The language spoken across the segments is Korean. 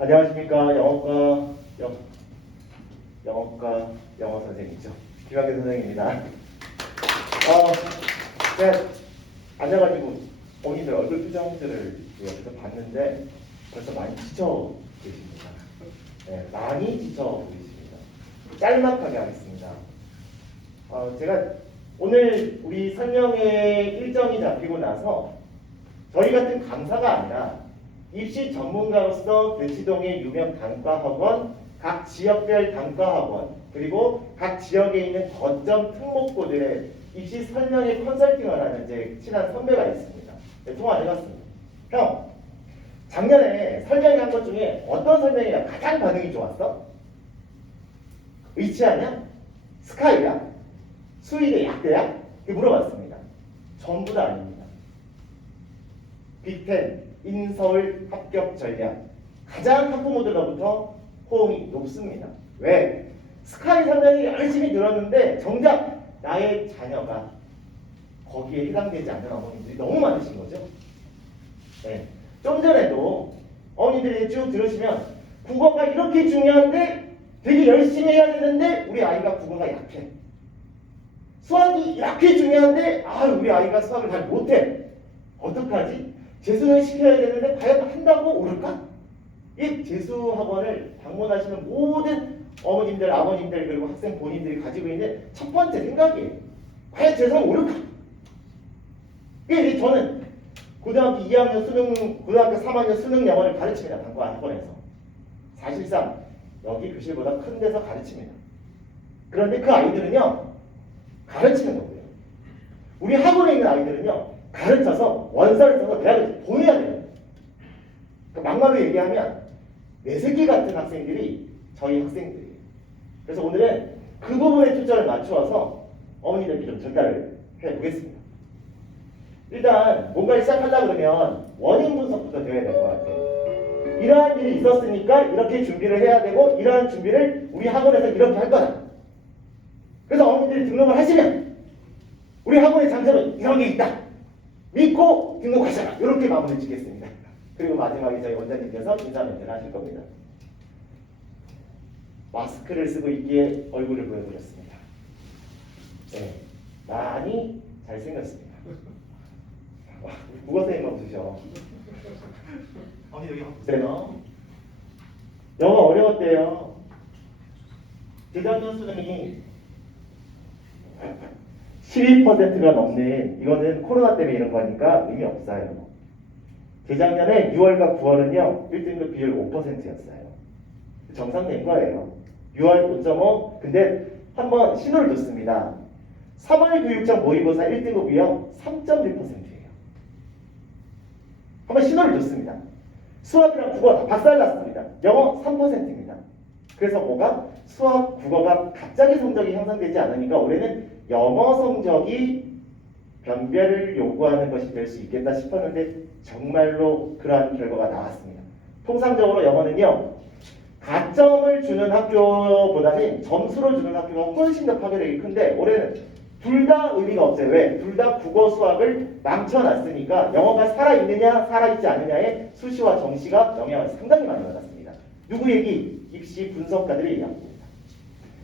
안녕하십니까. 영어과 영어 선생님이죠. 김학규 선생님입니다. 네, 앉아가지고 본인들 얼굴 표정들을 옆에서 봤는데 벌써 많이 지쳐 계십니다. 네, 많이 지쳐 보이십니다. 짤막하게 하겠습니다. 제가 오늘 우리 설명회 일정이 잡히고 나서 저희 같은 강사가 아니라 입시 전문가로서 대치동의 유명 단과학원, 각 지역별 단과학원, 그리고 각 지역에 있는 거점 특목고들의 입시 설명회 컨설팅을 하는 제 친한 선배가 있습니다. 네, 통화를 해봤습니다. 형, 작년에 설명회 한 것 중에 어떤 설명회가 가장 반응이 좋았어? 의치하냐? 스카이야? 수의대 약대야? 이렇게 물어봤습니다. 전부 다 아닙니다. 빅텐, 인서울 합격 전략, 가장 학부모들로부터 호응이 높습니다. 왜? 스카이 설명이 열심히 들었는데 정작 나의 자녀가 거기에 해당되지 않는 어머님들이 너무 많으신 거죠. 네. 좀 전에도 어머니들이 쭉 들으시면 국어가 이렇게 중요한데 되게 열심히 해야 되는데 우리 아이가 국어가 약해. 수학이 이렇게 중요한데 우리 아이가 수학을 잘 못해. 어떡하지? 재수는 시켜야 되는데 과연 한다고 오를까? 이 재수학원을 방문하시는 모든 어머님들, 아버님들 그리고 학생 본인들이 가지고 있는 첫 번째 생각이에요. 과연 재수는 오를까? 이게 저는 고등학교 2학년 수능, 고등학교 3학년 수능 영어를 가르칩니다. 단과 학원에서. 사실상 여기 교실보다 큰 데서 가르칩니다. 그런데 그 아이들은요, 가르치는 거고요. 우리 학원에 있는 아이들은요, 가르쳐서 원서를 써서 대학을 보내야 돼요. 막말로 얘기하면 내 새끼 같은 학생들이 저희 학생들이에요. 그래서 오늘은 그 부분에 초점을 맞추어서 어머니들께 좀 전달을 해보겠습니다. 일단 뭔가를 시작하려고 그러면 원인 분석부터 되어야 될 것 같아요. 이러한 일이 있었으니까 이렇게 준비를 해야 되고 이러한 준비를 우리 학원에서 이렇게 할 거다. 그래서 어머니들이 등록을 하시면 우리 학원의 장점은 이런 게 있다. 믿고 등록하셔라. 이렇게 마무리 짓겠습니다. 그리고 마지막에 저희 원장님께서 인사 멘트를 하실 겁니다. 마스크를 쓰고 있기에 얼굴을 보여드렸습니다. 네, 많이 잘생겼습니다. 우리 국어 선생님만 보시죠. 여기 그래요? 영어 어려웠대요. 재작년 수능이 12%가 넘는, 이거는 코로나 때문에 이런 거니까 의미 없어요. 재작년에 6월과 9월은요 1등급 비율 5%였어요. 정상된 거예요. 6월 5.5. 근데 한번 신호를 줬습니다. 3월 교육청 모의고사 1등급이요 3.1%예요. 한번 신호를 줬습니다. 수학이랑 국어 다 박살났습니다. 영어 3%입니다. 그래서 뭐가? 수학, 국어가 갑자기 성적이 향상되지 않으니까 올해는 영어 성적이 변별을 요구하는 것이 될 수 있겠다 싶었는데 정말로 그러한 결과가 나왔습니다. 통상적으로 영어는요, 가점을 주는 학교보다는 점수로 주는 학교가 훨씬 더 파괴력이 큰데 올해는 둘 다 의미가 없어요. 왜? 둘 다 국어, 수학을 망쳐놨으니까 영어가 살아있느냐 살아있지 않느냐에 수시와 정시가 영향을 상당히 많이 받았습니다. 누구 얘기? 입시 분석가들의 얘기합니다.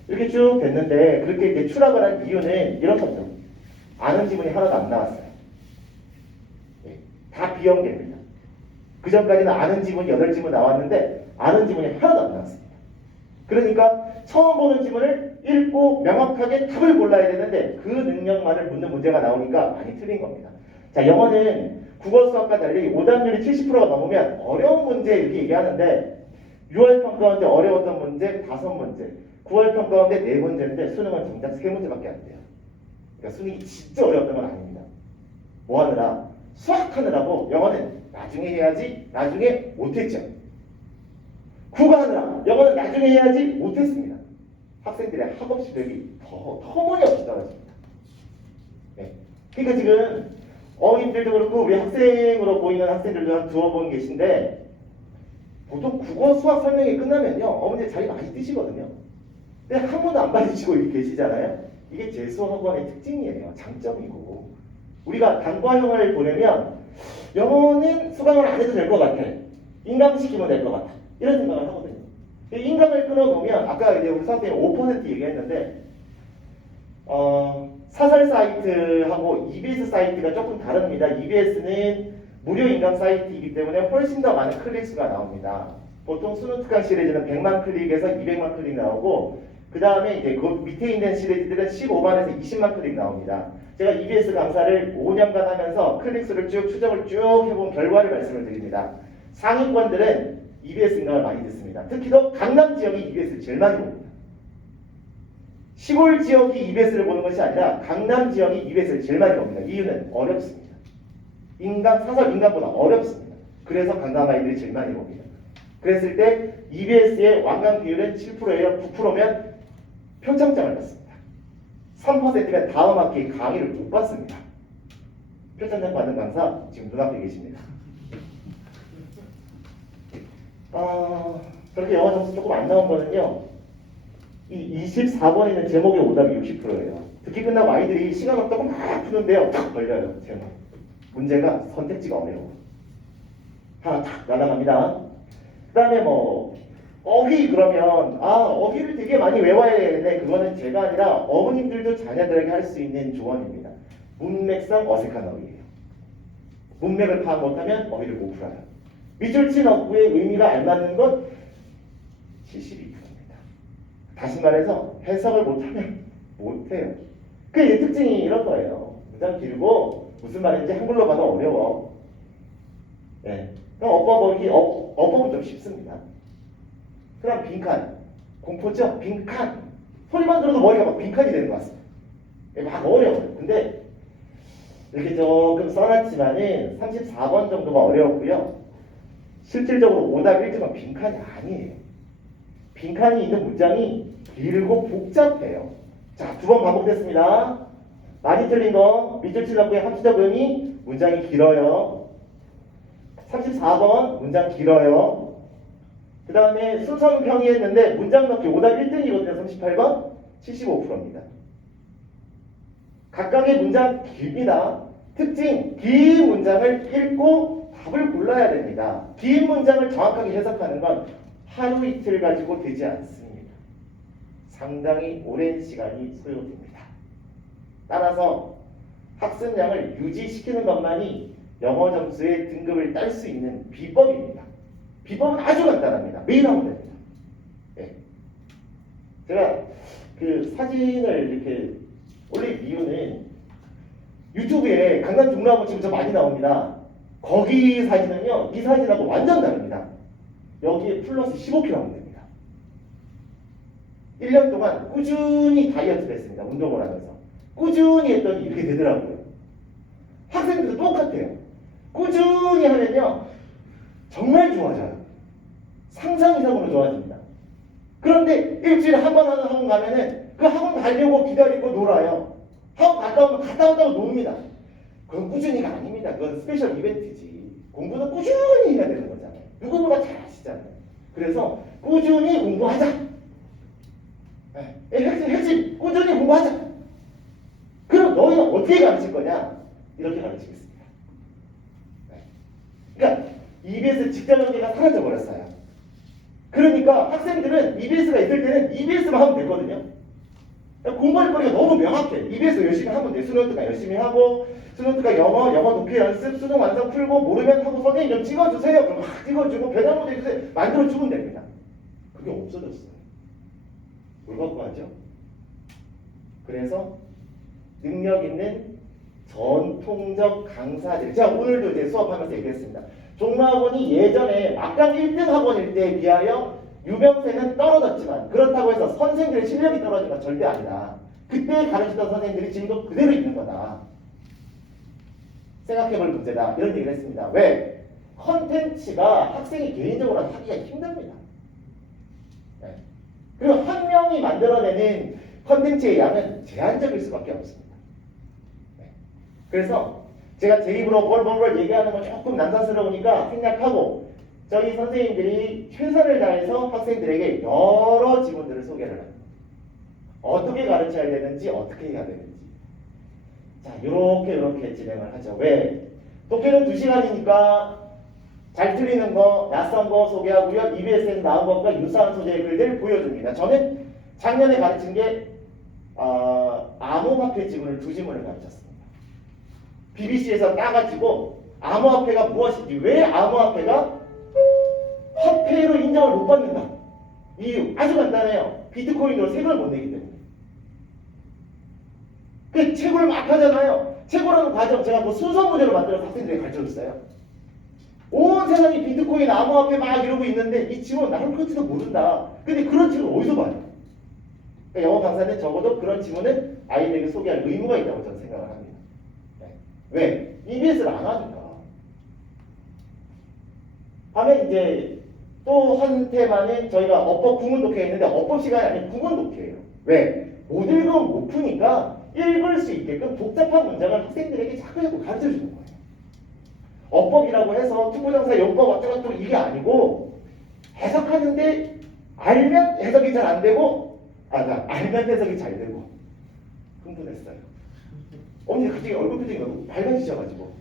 이렇게 쭉 됐는데 그렇게 이제 추락을 한 이유는 이런 거죠. 아는 지문이 하나도 안 나왔어요. 네, 다 비형계입니다. 그 전까지는 아는 지문이 8지문 나왔는데 아는 지문이 하나도 안 나왔습니다. 그러니까 처음 보는 지문을 읽고 명확하게 답을 골라야 되는데 그 능력만을 묻는 문제가 나오니까 많이 틀린 겁니다. 자, 영어는 국어 수학과 달리 오답률이 70%가 넘으면 어려운 문제 이렇게 얘기하는데 6월 평가원때 어려웠던 문제 5문제, 9월 평가원때 4문제인데 수능은 정작 3문제밖에 안 돼요. 그러니까 수능이 진짜 어려웠던 건 아닙니다. 뭐 하느라? 수학하느라고 영어는 나중에 해야지 나중에 못했죠. 국어 하느라 영어는 나중에 해야지 못했습니다. 학생들의 학업 실력이 터무니없이 떨어집니다. 네. 그러니까 지금 어머님들도 그렇고 우리 학생으로 보이는 학생들도 한 두어 분 계신데 보통 국어 수학 설명이 끝나면요 어머니 자리 많이 뜨시거든요. 근데 한 번도 안 받으시고 이렇게 계시잖아요. 이게 재수학원의 특징이에요. 장점이고 우리가 단과형을 보내면 영어는 수강을 안 해도 될 것 같아. 인강시키면 될 것 같아. 이런 생각을 하거든요. 인강을 끊어놓으면 아까 이제 우리 선생님 5% 얘기했는데 사설 사이트하고 EBS 사이트가 조금 다릅니다. EBS는 무료 인강 사이트이기 때문에 훨씬 더 많은 클릭 수가 나옵니다. 보통 수능 특강 시리즈는 100만 클릭에서 200만 클릭 나오고 그 다음에 이제 그 밑에 있는 시리즈들은 15만에서 20만 클릭 나옵니다. 제가 EBS 강사를 5년간 하면서 클릭 수를 쭉 추적을 쭉 해본 결과를 말씀을 드립니다. 상위권들은 EBS 인강을 많이 듣습니다. 특히 더 강남 지역이 EBS를 제일 많이 봅니다. 시골 지역이 EBS를 보는 것이 아니라 강남 지역이 EBS를 제일 많이 봅니다. 이유는 어렵습니다. 사설 인강보다 어렵습니다. 그래서 강남 아이들이 제일 많이 봅니다. 그랬을 때 EBS의 완강 비율은 7%예요. 9%면 표창장을 받습니다. 3%면 다음 학기 강의를 못 받습니다. 표창장 받은 강사 지금 눈앞에 계십니다. 그렇게 영어 점수 조금 안 나온 거는요. 이 24번에 있는 제목의 오답이 60%예요. 듣기 끝나고 아이들이 시간 없다고 막 푸는데요. 탁 걸려요. 제목. 문제가 선택지가 어려워. 하나 탁 날아갑니다. 그 다음에 뭐 어휘 그러면 어휘를 되게 많이 외워야 되는데 그거는 제가 아니라 어머님들도 자녀들에게 할 수 있는 조언입니다. 문맥상 어색한 어휘예요. 문맥을 파악 못하면 어휘를 못 풀어요. 밑줄 친 어구의 의미가 알맞는 것 72%입니다. 다시 말해서 해석을 못하면 못해요. 그 특징이 이런 거예요. 문장 길고 무슨 말인지 한글로 봐도 어려워. 네. 그럼 어법은 좀 쉽습니다. 그 다음 빈칸. 공포죠? 빈칸. 소리만 들어도 머리가 막 빈칸이 되는 것 같습니다. 막 어려워요. 근데 이렇게 조금 써놨지만은 34번 정도가 어려웠고요. 실질적으로 오답 1등은 빈칸이 아니에요. 빈칸이 있는 문장이 길고 복잡해요. 자, 두 번 반복됐습니다. 많이 틀린 거 밑줄 칠라고의 함수적 의미 문장이 길어요. 34번 문장 길어요. 그 다음에 순서는 평이했는데 문장 넣기 오답 1등이거든요. 38번 75%입니다. 각각의 문장 깁니다. 특징 긴 문장을 읽고 답을 골라야 됩니다. 긴 문장을 정확하게 해석하는 건 하루 이틀 가지고 되지 않습니다. 상당히 오랜 시간이 소요됩니다. 따라서 학습량을 유지시키는 것만이 영어 점수의 등급을 딸 수 있는 비법입니다. 비법은 아주 간단합니다. 매일 하면 됩니다. 네. 제가 그 사진을 이렇게 올린 이유는 유튜브에 강남 종로하고 지금 저 많이 나옵니다. 거기 사진은요, 이 사진하고 완전 다릅니다. 여기에 플러스 15kg 하면 됩니다. 1년 동안 꾸준히 다이어트를 했습니다. 운동을 하면서. 꾸준히 했더니 이렇게 되더라고요. 학생들도 똑같아요. 꾸준히 하면요, 정말 좋아져요. 상상 이상으로 좋아집니다. 그런데 일주일에 한 번 하는 학원 가면은 그 학원 가려고 기다리고 놀아요. 학원 갔다 오면 갔다 왔다고 놉니다. 그건 꾸준히가 아닙니다. 그건 스페셜 이벤트지. 공부는 꾸준히 해야 되는 거잖아요. 누구보다 잘 아시잖아요. 그래서 꾸준히 공부하자. 핵심 꾸준히 공부하자. 그럼 너희는 어떻게 가르칠 거냐? 이렇게 가르치겠습니다. 그러니까 EBS 직접 연계가 사라져 버렸어요. 그러니까 학생들은 EBS가 있을 때는 EBS만 하면 되거든요. 공부할 거리가 너무 명확해. EBS 열심히 하면 돼. 수능특강 열심히 하고 수능특강 영어 독해 연습, 수능 완성 풀고 모르면 하고 선생님 좀 찍어주세요. 그럼 막 찍어주고 변화문제 해주세요. 만들어주면 됩니다. 그게 없어졌어요. 뭘 갖고 하죠? 그래서 능력 있는 전통적 강사들. 제가 오늘도 이제 수업하면서 얘기했습니다. 종로학원이 예전에 막강 1등 학원일 때에 비하여 유명세는 떨어졌지만 그렇다고 해서 선생들의 실력이 떨어진 건 절대 아니다. 그때 가르치던 선생들이 지금도 그대로 있는 거다. 생각해볼 문제다. 이런 얘기를 했습니다. 왜? 컨텐츠가 학생이 개인적으로 하기가 힘듭니다. 네. 그리고 한 명이 만들어내는 컨텐츠의 양은 제한적일 수밖에 없습니다. 네. 그래서 제가 제 입으로 벌벌벌 얘기하는 건 조금 난사스러우니까 생략하고 저희 선생님들이 최선을 다해서 학생들에게 여러 지문들을 소개를 합니다. 어떻게 가르쳐야 되는지 어떻게 해야 되는지. 자, 이렇게 진행을 하죠. 왜? 독해는 2시간이니까 잘 틀리는 거, 낯선 거 소개하고요. EBS에서 나온 것과 유사한 소재의 글들 보여줍니다. 저는 작년에 가르친 게 암호화폐 지문을 두 지문을 가르쳤습니다. BBC에서 따가지고 암호화폐가 무엇인지, 왜 암호화폐가 화폐로 인정을 못 받는가? 이유 아주 간단해요. 비트코인으로 세금을 못 내기 때문에. 그 채굴을 막 하잖아요. 채굴하는 과정 제가 뭐 순서 문제로 만들어서 학생들에게 가르쳐줬어요. 온 세상이 비트코인 암호화폐 막 이러고 있는데 이 지문 나올 건지도 모른다. 근데 그런 지문 어디서 봐요? 그러니까 영어 강사는 적어도 그런 지문은 아이들에게 소개할 의무가 있다고 저는 생각을 합니다. 네. 왜? EBS를 안 하니까. 다음에 이제 또 한 테마는 저희가 어법 구문 독해 있는데 어법 시간이 아니라 구문 독해예요. 왜? 못 읽으면 못 푸니까 읽을 수 있게끔 복잡한 문장을 학생들에게 자꾸 가르쳐 주는 거예요. 어법이라고 해서 투부정사 용법 어쩌고저쩌고 이게 아니고 해석하는데 알면 해석이 잘 안 되고 알면 해석이 잘 되고. 흥분했어요. 어머니 갑자기 얼굴 표정이 너무 밝아지셔가지고.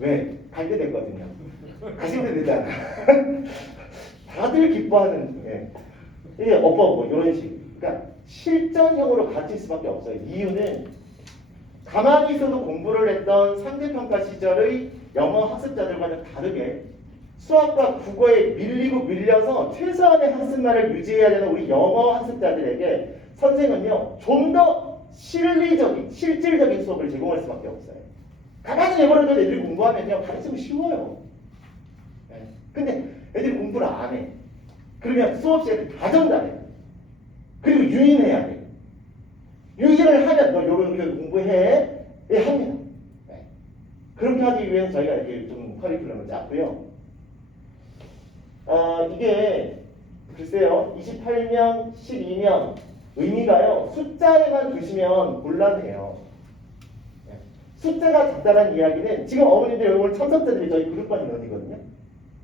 왜? 갈 때 됐거든요. 가시면 되잖아. 다들 기뻐하는 이게 어법 뭐 이런 식. 그러니까 실전형으로 가르칠 수밖에 없어요. 이유는 가만히 있어도 공부를 했던 상대평가 시절의 영어 학습자들과는 다르게 수학과 국어에 밀리고 밀려서 최소한의 학습만을 유지해야 되는 우리 영어 학습자들에게 선생은요 좀 더 실리적인, 실질적인 수업을 제공할 수밖에 없어요. 가만히 내버려둬 애들이 공부하면요 가르치면 쉬워요. 근데 애들이 공부를 안 해. 그러면 수업 시간에 다 전달해요. 그리고 유인해야 돼. 유인을 하면 너 요런 공부해. 예, 합니다. 네. 그렇게 하기 위해서 저희가 이렇게 좀 커리큘럼을 짰고요. 이게 글쎄요. 28명, 12명 의미가요. 숫자에만 두시면 곤란해요. 네. 숫자가 작다는 이야기는 지금 어머님들 오늘 참석자들이 저희 그룹반 인원이거든요.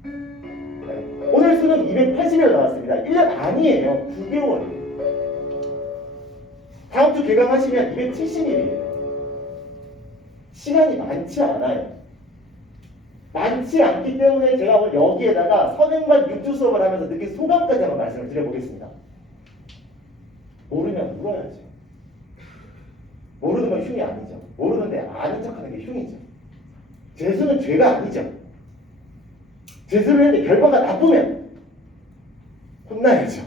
네. 오늘 수능 280일 나왔습니다. 1년 아니에요. 9개월이에요. 다음 주 개강하시면 270일이에요. 시간이 많지 않아요. 많지 않기 때문에 제가 오늘 여기에다가 선행과 육주 수업을 하면서 느낀 소감까지 한번 말씀을 드려보겠습니다. 모르면 물어야죠. 모르는 건 흉이 아니죠. 모르는데 아는 척하는 게 흉이죠. 재수는 죄가 아니죠. 재수를 했는데 결과가 나쁘면 혼나야죠.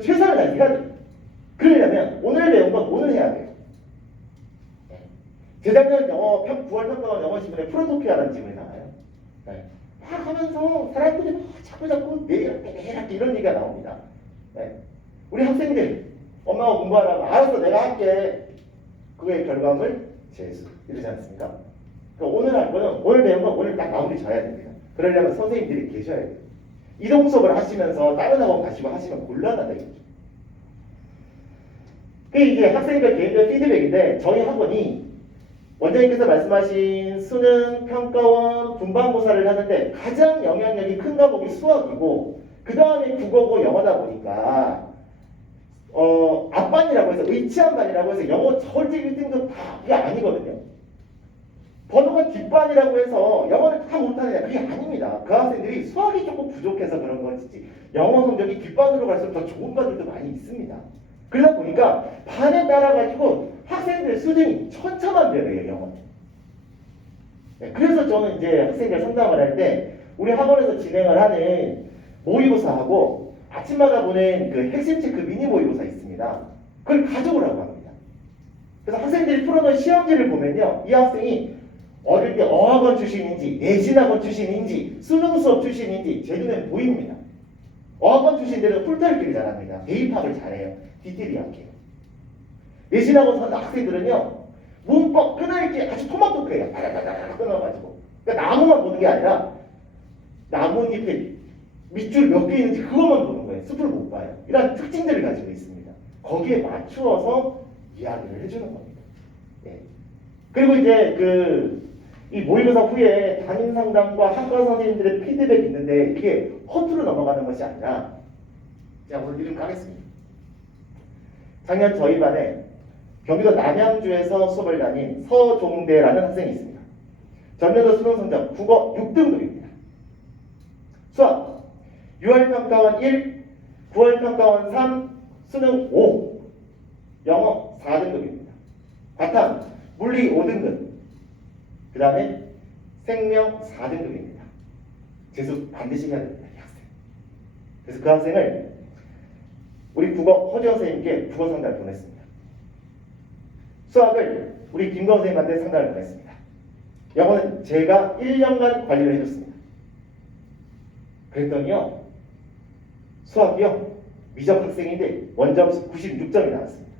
최선을 다해야 돼요. 그러려면 오늘 배운 건 오늘 해야 돼요. 재작년 영어 9월 평가원 영어신문에 프로토피아라는 지문이 나와요. 네. 막 하면서 사람들이 막 자꾸 매일 학기 이런 얘기가 나옵니다. 네. 우리 학생들 엄마가 공부하라고 알았어 내가 할게. 그거의 결과물 재수 이러지 않습니까? 그러니까 오늘 할 거는 오늘 배운 건 오늘 딱 마무리 져야 됩니다. 그러려면 선생님들이 계셔야 돼요. 이동 수업을 하시면서 다른 학원 가시고 하시면 곤란하다 이거죠. 이게 학생들 개인별 피드백인데 저희 학원이 원장님께서 말씀하신 수능, 평가원, 분반고사를 하는데 가장 영향력이 큰 과목이 수학이고 그 다음에 국어고 영어다 보니까 앞반이라고 해서 의치한반이라고 해서 영어 절대 1등급 다 그게 아니거든요. 번호가 뒷반이라고 해서 영어를 다 못하느냐 그게 아닙니다. 그 학생들이 수학이 조금 부족해서 그런 거지 영어 성적이 뒷반으로 갈수록 더 좋은 반들도 많이 있습니다. 그러다 보니까 반에 따라가지고 학생들 수준이 천차만별이에요, 영어. 네, 그래서 저는 이제 학생들 상담을 할 때 우리 학원에서 진행을 하는 모의고사하고 아침마다 보낸 그 핵심 체크 미니 모의고사 있습니다. 그걸 가져오라고 합니다. 그래서 학생들이 풀어놓은 시험지를 보면요. 이 학생이 어릴 때 어학원 출신인지 내신학원 출신인지 수능 수업 출신인지 제 눈에는 보입니다. 어학원 출신들은 풀타입기를 잘합니다. 대입학을 잘해요. 디테일이 약해요. 내신학원 사는 학생들은요. 문법 끊어읽기 아주 토막토크해요. 다다다다 끊어가지고. 그러니까 나무만 보는 게 아니라 나뭇잎에 밑줄 몇 개 있는지 그것만 보는 거예요. 숲을 못 봐요. 이런 특징들을 가지고 있습니다. 거기에 맞추어서 이야기를 해주는 겁니다. 네. 그리고 이제 이 모의고사 후에 담임 상담과 학과 선생님들의 피드백이 있는데 이게 허투루 넘어가는 것이 아니라 제가 오늘 이름 까겠습니다. 작년 저희 반에 경기도 남양주에서 수업을 다닌 서종대라는 학생이 있습니다. 전년도 수능 성적 국어 6등급입니다. 수학 6월 평가원 1, 9월 평가원 3, 수능 5, 영어 4등급입니다. 바탕 물리 5등급, 그 다음에 생명 4등급입니다. 재수 반드시 해야 됩니다, 이 학생. 그래서 그 학생을 우리 국어 허지영 선생님께 국어 상담을 보냈습니다. 수학을 우리 김건 선생님한테 상담을 보냈습니다. 영어는 제가 1년간 관리를 해줬습니다. 그랬더니요, 수학이요, 미적 학생인데 원점 96점이 나왔습니다.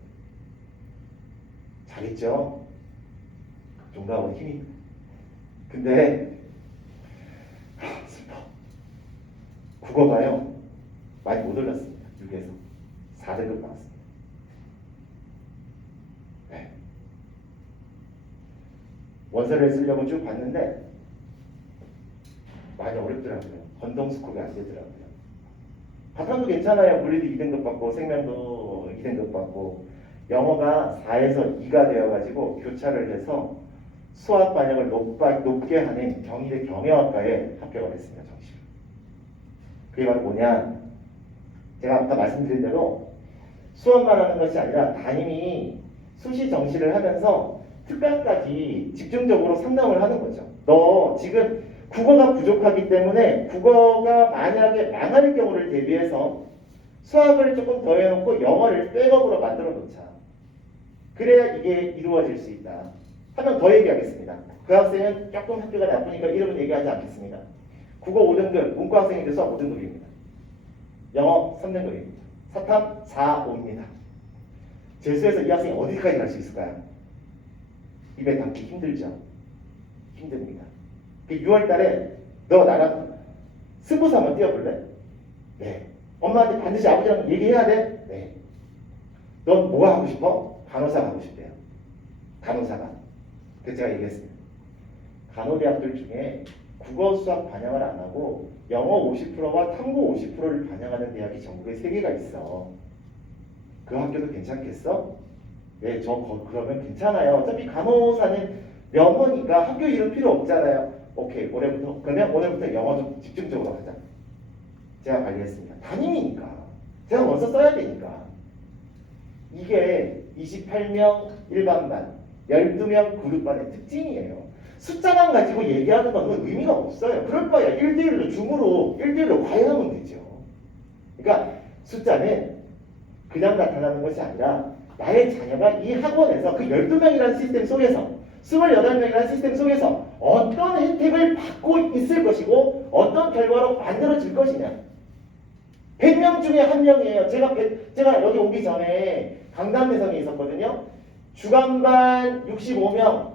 잘했죠? 용감하고 힘이. 근데 슬퍼. 국어가요 많이 못 올랐습니다. 6에서 4등급 나왔습니다. 네. 원서를 쓰려고 쭉 봤는데 많이 어렵더라고요. 건동수급이 안 되더라고요. 바탕도 괜찮아요. 물리도 2등급 받고 생명도 2등급 받고, 영어가 4에서 2가 되어가지고 교차를 해서 수학 반영을 높게 하는 경희대 경영학과에 합격을 했습니다. 정시로. 그게 바로 뭐냐, 제가 아까 말씀드린 대로 수업만 하는 것이 아니라 담임이 수시 정시를 하면서 특강까지 집중적으로 상담을 하는 거죠. 너 지금 국어가 부족하기 때문에 국어가 만약에 망할 경우를 대비해서 수학을 조금 더 해놓고 영어를 백업으로 만들어 놓자. 그래야 이게 이루어질 수 있다. 한 명 더 얘기하겠습니다. 그 학생은 조금 학교가 나쁘니까 이름은 얘기하지 않겠습니다. 국어 5등급, 문과 학생인데 수학 5등급입니다. 영어 3등급입니다. 사탐 4, 5입니다. 재수에서 이 학생이 어디까지 갈 수 있을까요? 입에 담기 힘들죠. 힘듭니다. 6월 달에 너 나랑 승부수 한번 뛰어볼래? 네. 엄마한테 반드시 아버지랑 얘기해야 돼? 네. 넌 뭐가 하고 싶어? 간호사 하고 싶대요. 간호사가. 그래서 제가 얘기했습니다. 간호대학들 중에 국어 수학 반영을 안 하고 영어 50%와 탐구 50%를 반영하는 대학이 전국에 3개가 있어. 그 학교도 괜찮겠어? 네, 그러면 괜찮아요. 어차피 간호사는 영어니까 학교 이름 필요 없잖아요. 오케이, 그러면 오늘부터 영어 좀 집중적으로 하자. 제가 관리했습니다. 담임이니까. 제가 원서 써야 되니까. 이게 28명 일반반, 12명 그룹반의 특징이에요. 숫자만 가지고 얘기하는 건 의미가 없어요. 그럴 바에야 1대1로 줌으로 1대1로 과외하면 되죠. 그러니까 숫자는 그냥 나타나는 것이 아니라 나의 자녀가 이 학원에서 그 12명이라는 시스템 속에서 28명이라는 시스템 속에서 어떤 혜택을 받고 있을 것이고 어떤 결과로 만들어질 것이냐. 100명 중에 한 명이에요. 제가 여기 오기 전에 강남대성에 있었거든요. 주간반 65명,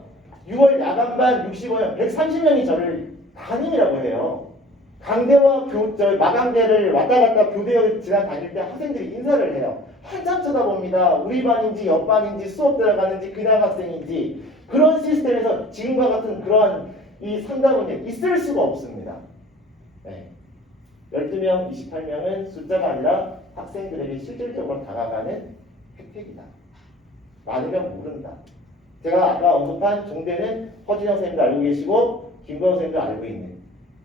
6월 야간반 65명, 130명이 저를 담임이라고 해요. 강대와 마강대를 왔다 갔다 교대를 지나 다닐 때 학생들이 인사를 해요. 한참 쳐다봅니다. 우리 반인지 옆 반인지 수업 들어가는지 그냥 학생인지. 그런 시스템에서 지금과 같은 그러한 이 상담은 있을 수가 없습니다. 네. 12명, 28명은 숫자가 아니라 학생들에게 실질적으로 다가가는 혜택이다. 많으면 모른다. 제가 아까 언급한 종대는 허진영 선생님도 알고 계시고 김건우 선생님도 알고 있는,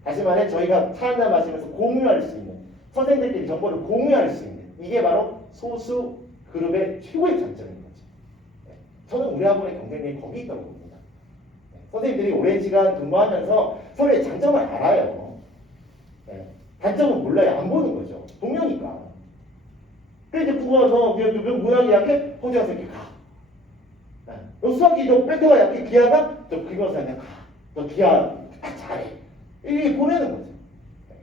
다시 말해 저희가 차 한잔 마시면서 공유할 수 있는, 선생님들끼리 정보를 공유할 수 있는, 이게 바로 소수 그룹의 최고의 장점인 거죠. 네. 저는 우리 학원의 경쟁력이 거기 있다고 봅니다. 네. 선생님들이 오랜 시간 근무하면서 서로의 장점을 알아요. 네. 단점은 몰라요. 안 보는 거죠. 동료니까. 근데 이제 국어에서 문학이 약해? 허지영 선생님 가. 네. 너 수학이 너 뺏어가 약해? 기하가? 너 김건우 선생님 가. 너 기하 딱 잘해. 이게 보내는 거죠. 네.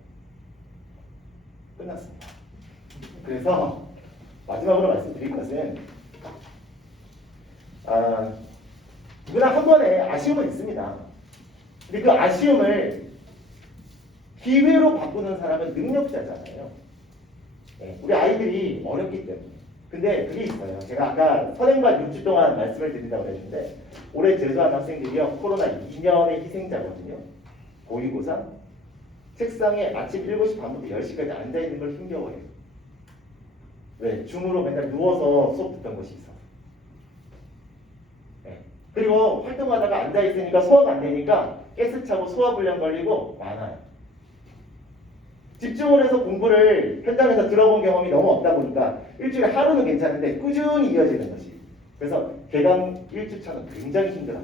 끝났습니다. 그래서 마지막으로 말씀드릴 것은 누구나 한 번에 아쉬움은 있습니다. 근데 그 아쉬움을 기회로 바꾸는 사람은 능력자잖아요. 네, 우리 아이들이 어렵기 때문에. 근데 그게 있어요. 제가 아까 선행과 6주 동안 말씀을 드린다고 했는데 올해 재수한 학생들이요, 코로나 2년의 희생자거든요. 고위고사 책상에 아침 7시 반부터 10시까지 앉아있는 걸 힘겨워해요. 왜? 줌으로 맨날 누워서 수업 듣던 것이 있어. 네. 그리고 활동하다가 앉아있으니까 소화가 안 되니까 가스 차고 소화불량 걸리고 많아요. 집중을 해서 공부를 현장에서 들어본 경험이 너무 없다 보니까 일주일에 하루는 괜찮은데 꾸준히 이어지는 것이. 그래서 개강 1주차는 굉장히 힘들어요.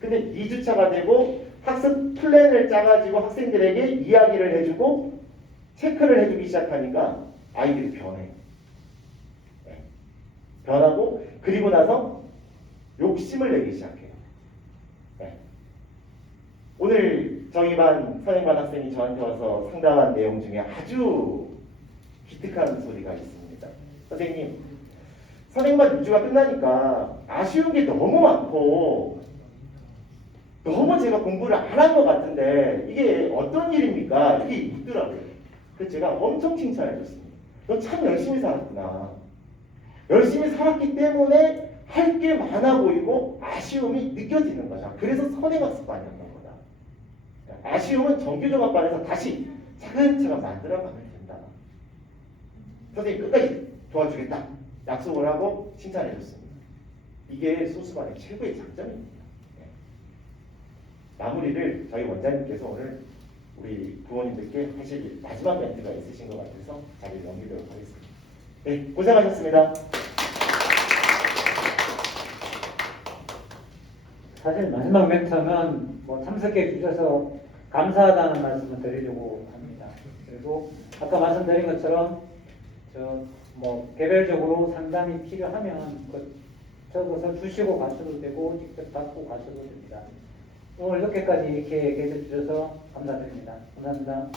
근데 2주차가 되고 학습 플랜을 짜가지고 학생들에게 이야기를 해주고 체크를 해주기 시작하니까 아이들이 변해요. 네. 변하고 그리고 나서 욕심을 내기 시작해요. 네. 오늘 저희 반 선행반 학생이 저한테 와서 상담한 내용 중에 아주 기특한 소리가 있습니다. 선생님, 선행반 6주가 끝나니까 아쉬운 게 너무 많고 너무 제가 공부를 안 한 것 같은데 이게 어떤 일입니까? 이게 있더라고요. 그래서 제가 엄청 칭찬해줬습니다. 너 참 열심히 살았구나. 열심히 살았기 때문에 할 게 많아 보이고 아쉬움이 느껴지는 거죠. 그래서 선행학습반이었던 거다. 아쉬움은 정규종합반에서 다시 차근차근 만들어가면 된다. 선생님 끝까지 도와주겠다. 약속을 하고 칭찬해줬습니다. 이게 소수반의 최고의 장점입니다. 마무리를 저희 원장님께서 오늘 우리 부모님들께 하실 마지막 멘트가 있으신 것 같아서 자리를 넘기도록 하겠습니다. 네, 고생하셨습니다. 사실 마지막 멘트는 뭐 참석해 주셔서 감사하다는 말씀을 드리려고 합니다. 그리고 아까 말씀드린 것처럼 뭐 개별적으로 상담이 필요하면 적어서 주시고 가셔도 되고 직접 받고 가셔도 됩니다. 오늘 이렇게까지 이렇게 얘기해 주셔서 감사드립니다. 감사합니다.